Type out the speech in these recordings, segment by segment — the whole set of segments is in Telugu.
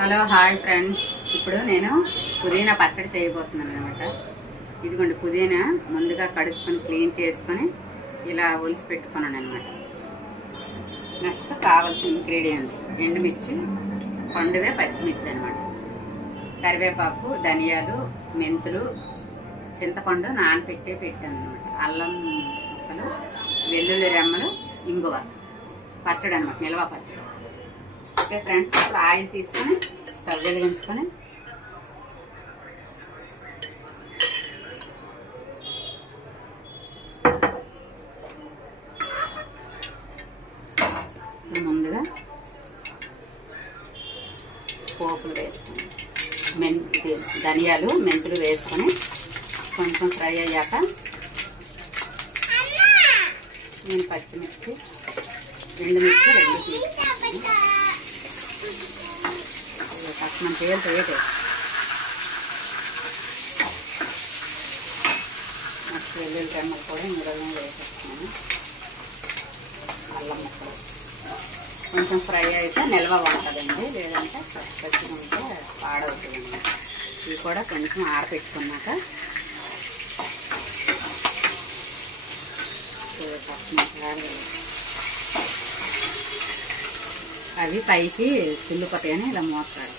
హలో హాయ్ ఫ్రెండ్స్, ఇప్పుడు నేను పుదీనా పచ్చడి చేయబోతున్నాను అనమాట. ఇదిగోండి, పుదీనా ముందుగా కడుక్కొని క్లీన్ చేసుకొని ఇలా ఒలిసి పెట్టుకున్నాను అనమాట. నెక్స్ట్ కావాల్సిన ఇంగ్రీడియంట్స్ ఎండుమిర్చి, పండువే పచ్చిమిర్చి అనమాట, కరివేపాకు, ధనియాలు, మెంతులు, చింతపండు నానపెట్టే పెట్టాను అనమాట, అల్లం ముక్కలు, వెల్లుల్లి రెమ్మలు, ఇంగువ పచ్చడి అనమాట, నిల్వ పచ్చడి. ఓకే ఫ్రెండ్స్, ఇప్పుడు ఆయిల్ తీసుకొని స్టవ్ వెలిగించుకొని ముందుగా పోపులు వేసుకొని ధనియాలు, మెంతులు వేసుకొని కొంచెం ఫ్రై అయ్యాక నేను పచ్చిమిర్చి, ఎండుమిర్చి రెండు తీసుకున్నాను. ఫస్ట్ మన పేరుతో నెక్స్ట్ వెల్లుల్లి రెమ్మలు కూడా ఇందులో వేసేస్తున్నాను. అల్లం ముక్కలు కొంచెం ఫ్రై అయితే నిల్వ ఉంటుందండి, లేదంటే పచ్చిగా ఉంటే పాడవుతుందండి. ఇవి కూడా కొంచెం ఆరపెట్టుకున్నాక అవి పైకి చిల్లుపతాయని ఇలా మోస్తాడు.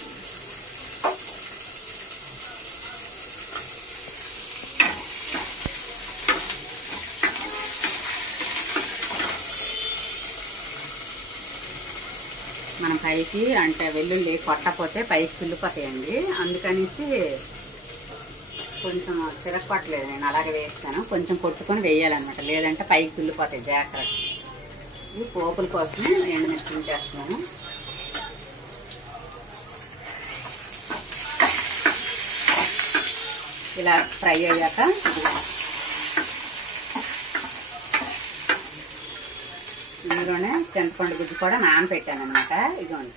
మనం పైకి అంటే వెల్లుల్లి కొట్టకపోతే పైకి చిల్లుపతాయండి, అందుకనిసి కొంచెం చిరగపట్టలేదు, నేను అలాగే వేస్తాను. కొంచెం కొట్టుకొని వేయాలన్నమాట, లేదంటే పైకి చిల్లుపోతాయి, జాగ్రత్త. ఇవి పోపుల కోసం ఎండుమిర్చి చేస్తున్నాను. ఇలా ఫ్రై అయ్యాక ఇందులోనే చింతపండు గుజ్జు కూడా నానపెట్టాను అనమాట. ఇదిగోండి,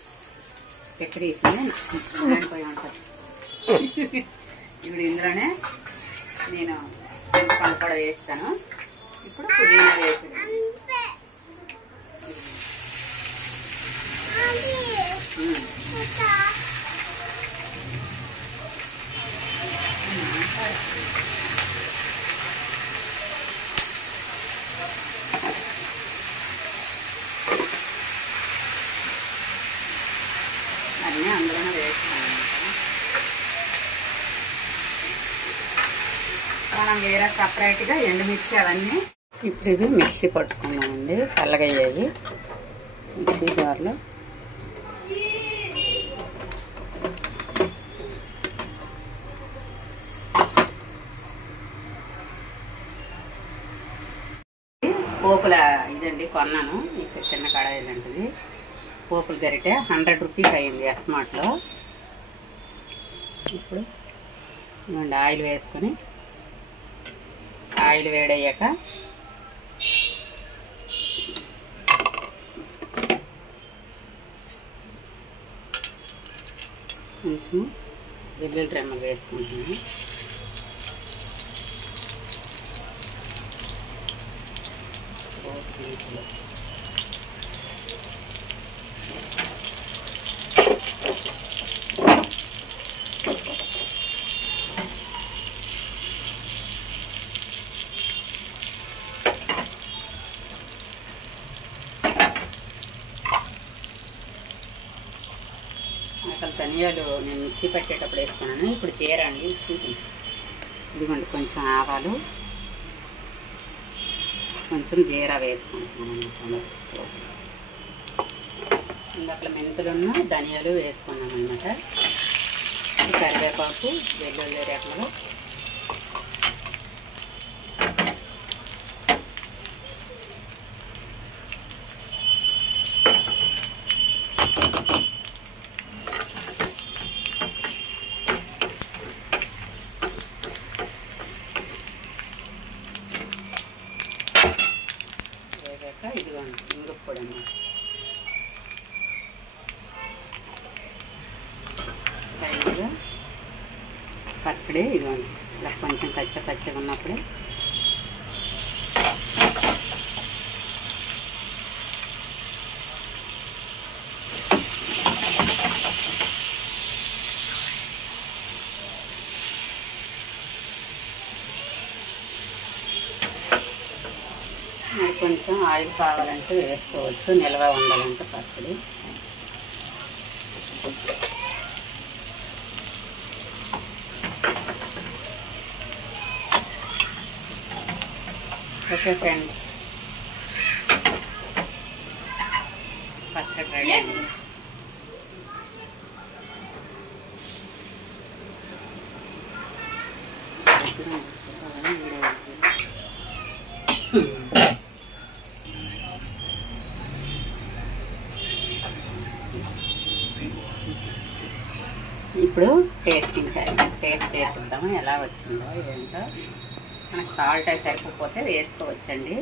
చక్కెర వేసింది నానిపోయి ఉంటుంది. ఇప్పుడు ఇందులోనే నేను చింతపండు కూడా వేస్తాను. ఇప్పుడు పుదీనా వేసాను. అన్నీ అందులోనే వేస్తాను. మనం వేరే సపరేట్గా ఎండుమిర్చి అవన్నీ ఇప్పుడు ఇవి మిక్సీ పట్టుకున్నామండి, చల్లగా అయ్యేవి మిక్సీ జార్లో. పోపుల ఇదండి కొన్నాను, ఇక్కడ చిన్న కడాయి లాంటిది. పోపుల గరిటె 100 రూపీస్ అయింది ఎస్మార్ట్లో. ఇప్పుడు ఇవ్వండి, ఆయిల్ వేసుకొని ఆయిల్ వేడయ్యాక కొంచెం వెల్లుల్లి రెమ్మలు వేసుకుంటున్నాను. అసలు ధనియాలు నేను మిక్సీ పట్టేటప్పుడు వేసుకున్నాను. ఇప్పుడు జీరా అండి, ఇదిగోండి కొంచెం ఆవాలు, కొంచెం జీరా వేసుకుంటున్నాను. ఇందాక మెంతులున్న ధనియాలు వేసుకున్నాను అనమాట. కరివేపాకు, వెల్లుల్లి రెమ్మలు, ఇదిగోండి ఇంగువ పొడి అన్నమాట. లైట్గా పచ్చడి ఇదిగోండి, ఇలా కొంచెం పచ్చగా ఉన్నప్పుడే ఇంకొంచెం ఆయిల్ కావాలంటే వేసుకోవచ్చు, నిల్వ ఉండాలంటే పచ్చడి. ఓకే ఫ్రెండ్స్, పచ్చడి రెడీ అండి. ఇప్పుడు టేస్ట్ చేసిద్దాము ఎలా వచ్చిందో ఏంటో. మనకు సాల్ట్ అవి సరిపోతే వేసుకోవచ్చండి.